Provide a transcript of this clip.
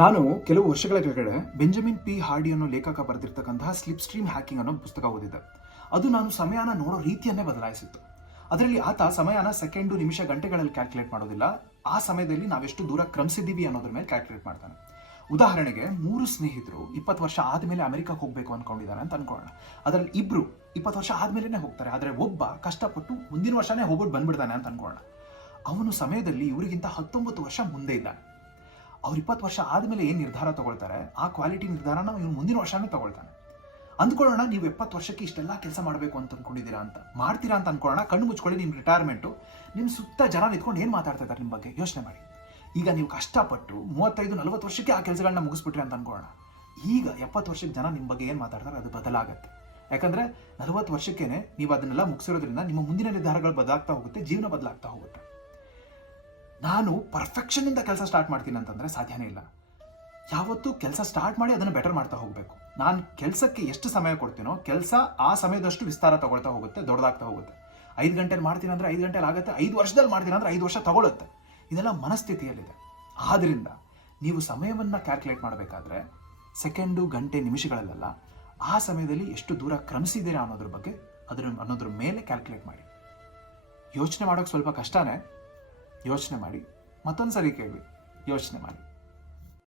ನಾನು ಕೆಲವು ವರ್ಷಗಳ ಕೆಳಗಡೆ ಬೆಂಜಮಿನ್ ಪಿ ಹಾರ್ಡಿ ಅನ್ನೋ ಲೇಖಕ ಬರೆದಿರ್ತಕ್ಕಂತಹ ಸ್ಲಿಪ್ ಸ್ಟ್ರೀಮ್ ಹ್ಯಾಕಿಂಗ್ ಅನ್ನೋ ಪುಸ್ತಕ ಓದಿದ್ದೆ. ಅದು ನಾನು ಸಮಯನ ನೋಡೋ ರೀತಿಯನ್ನೇ ಬದಲಾಯಿಸಿತ್ತು. ಅದರಲ್ಲಿ ಆತ ಸಮಯನ ಸೆಕೆಂಡು ನಿಮಿಷ ಗಂಟೆಗಳಲ್ಲಿ ಕ್ಯಾಲ್ಕುಲೇಟ್ ಮಾಡೋದಿಲ್ಲ. ಆ ಸಮಯದಲ್ಲಿ ನಾವೆಷ್ಟು ದೂರ ಕ್ರಮಿಸಿದ್ದೀವಿ ಅನ್ನೋದ್ರ ಮೇಲೆ ಕ್ಯಾಲ್ಕುಲೇಟ್ ಮಾಡ್ತಾನೆ. ಉದಾಹರಣೆಗೆ ಮೂರು ಸ್ನೇಹಿತರು ಇಪ್ಪತ್ತು ವರ್ಷ ಆದಮೇಲೆ ಅಮೆರಿಕಕ್ಕೆ ಹೋಗಬೇಕು ಅಂದ್ಕೊಂಡಿದ್ದಾರೆ ಅಂತ ಅನ್ಕೊಳ್ಳೋಣ. ಅದರಲ್ಲಿ ಇಬ್ರು ಇಪ್ಪತ್ತು ವರ್ಷ ಆದ್ಮೇಲೆ ಹೋಗ್ತಾರೆ. ಆದರೆ ಒಬ್ಬ ಕಷ್ಟಪಟ್ಟು ಮುಂದಿನ ವರ್ಷನೇ ಹೋಗ್ಬಿಟ್ಟು ಬಂದ್ಬಿಡ್ತಾನೆ ಅಂತ ಅನ್ಕೊಳ್ಳೋಣ. ಅವನು ಸಮಯದಲ್ಲಿ ಇವರಿಗಿಂತ ಹತ್ತೊಂಬತ್ತು ವರ್ಷ ಮುಂದೆ ಇದ್ದಾನೆ. ಅವ್ರು ಇಪ್ಪತ್ತು ವರ್ಷ ಆದಮೇಲೆ ಏನು ನಿರ್ಧಾರ ತಗೊಳ್ತಾರೆ? ಆ ಕ್ವಾಲಿಟಿ ನಿರ್ಧಾರನ ಇವನು ಮುಂದಿನ ವರ್ಷನೇ ತಗೊಳ್ತಾನೆ. ಅಂದ್ಕೊಳ್ಳೋಣ ನೀವು ಎಪ್ಪತ್ತು ವರ್ಷಕ್ಕೆ ಇಷ್ಟೆಲ್ಲ ಕೆಲಸ ಮಾಡಬೇಕು ಅಂತ ಅಂದ್ಕೊಂಡಿದ್ದೀರಾ ಅಂತ. ಮಾಡ್ತೀರಾ ಅಂತ ಅಂದ್ಕೊಳ್ಳೋಣ ಕಣ್ಣು ಮುಚ್ಕೊಳ್ಳಿ ನಿಮ್ಮ ರಿಟೈರ್ಮೆಂಟು ನಿಮ್ಮ ಸುತ್ತ ಜನ ನಿಂತ್ಕೊಂಡು ಏನು ಮಾತಾಡ್ತಾ ಇದ್ದಾರೆ ನಿಮ್ಮ ಬಗ್ಗೆ? ಯೋಚನೆ ಮಾಡಿ. ಈಗ ನೀವು ಕಷ್ಟಪಟ್ಟು ಮೂವತ್ತೈದು, ನಲವತ್ತು ವರ್ಷಕ್ಕೆ ಆ ಕೆಲಸಗಳನ್ನ ಮುಗಿಸ್ಬಿಟ್ರಿ ಅಂತ ಅನ್ಕೊಳ್ಳೋಣ. ಈಗ ಎಪ್ಪತ್ತು ವರ್ಷಕ್ಕೆ ಜನ ನಿಮ್ಮ ಬಗ್ಗೆ ಏನು ಮಾತಾಡ್ತಾರೆ ಅದು ಬದಲಾಗುತ್ತೆ. ಯಾಕಂದರೆ ನಲವತ್ತು ವರ್ಷಕ್ಕೇನೆ ನೀವು ಅದನ್ನೆಲ್ಲ ಮುಗಿಸಿರೋದ್ರಿಂದ ನಿಮ್ಮ ಮುಂದಿನ ನಿರ್ಧಾರಗಳು ಬದಲಾಗ್ತಾ ಹೋಗುತ್ತೆ, ಜೀವನ ಬದಲಾಗ್ತಾ ಹೋಗುತ್ತೆ. ನಾನು ಪರ್ಫೆಕ್ಷನ್ ಇಂದ ಕೆಲಸ ಸ್ಟಾರ್ಟ್ ಮಾಡ್ತೀನಿ ಅಂತಂದ್ರೆ ಸಾಧ್ಯನೇ ಇಲ್ಲ. ಯಾವತ್ತೂ ಕೆಲಸ ಸ್ಟಾರ್ಟ್ ಮಾಡಿ ಅದನ್ನು ಬೆಟರ್ ಮಾಡ್ತಾ ಹೋಗಬೇಕು. ನಾನು ಕೆಲಸಕ್ಕೆ ಎಷ್ಟು ಸಮಯ ಕೊಡ್ತೀನೋ, ಕೆಲಸ ಆ ಸಮಯದಷ್ಟು ವಿಸ್ತಾರ ತಗೊಳ್ತಾ ಹೋಗುತ್ತೆ, ದೊಡ್ಡದಾಗ್ತಾ ಹೋಗುತ್ತೆ. ಐದು ಗಂಟೆಲಿ ಮಾಡ್ತೀನಿ ಅಂದ್ರೆ ಐದು ಗಂಟೆಲಿ ಆಗುತ್ತೆ, ಐದು ವರ್ಷದಲ್ಲಿ ಮಾಡ್ತೀನಿ ಅಂದ್ರೆ ಐದು ವರ್ಷ ತಗೊಳುತ್ತೆ. ಇದೆಲ್ಲ ಮನಸ್ಥಿತಿಯಲ್ಲಿದೆ. ಆದ್ರಿಂದ ನೀವು ಸಮಯವನ್ನು ಕ್ಯಾಲ್ಕುಲೇಟ್ ಮಾಡಬೇಕಾದ್ರೆ ಸೆಕೆಂಡು ಗಂಟೆ ನಿಮಿಷಗಳಲ್ಲೆಲ್ಲ ಆ ಸಮಯದಲ್ಲಿ ಎಷ್ಟು ದೂರ ಕ್ರಮಿಸಿದ್ದೀರಾ ಅನ್ನೋದ್ರ ಬಗ್ಗೆ ಅದರ ಅನ್ನೋದ್ರ ಮೇಲೆ ಕ್ಯಾಲ್ಕುಲೇಟ್ ಮಾಡಿ. ಯೋಚನೆ ಮಾಡೋಕೆ ಸ್ವಲ್ಪ ಕಷ್ಟನೇ ಯೋಚನೆ ಮಾಡಿ ಮತ್ತೊಂದು ಸರಿ ಕೇಳಿ ಯೋಚನೆ ಮಾಡಿ.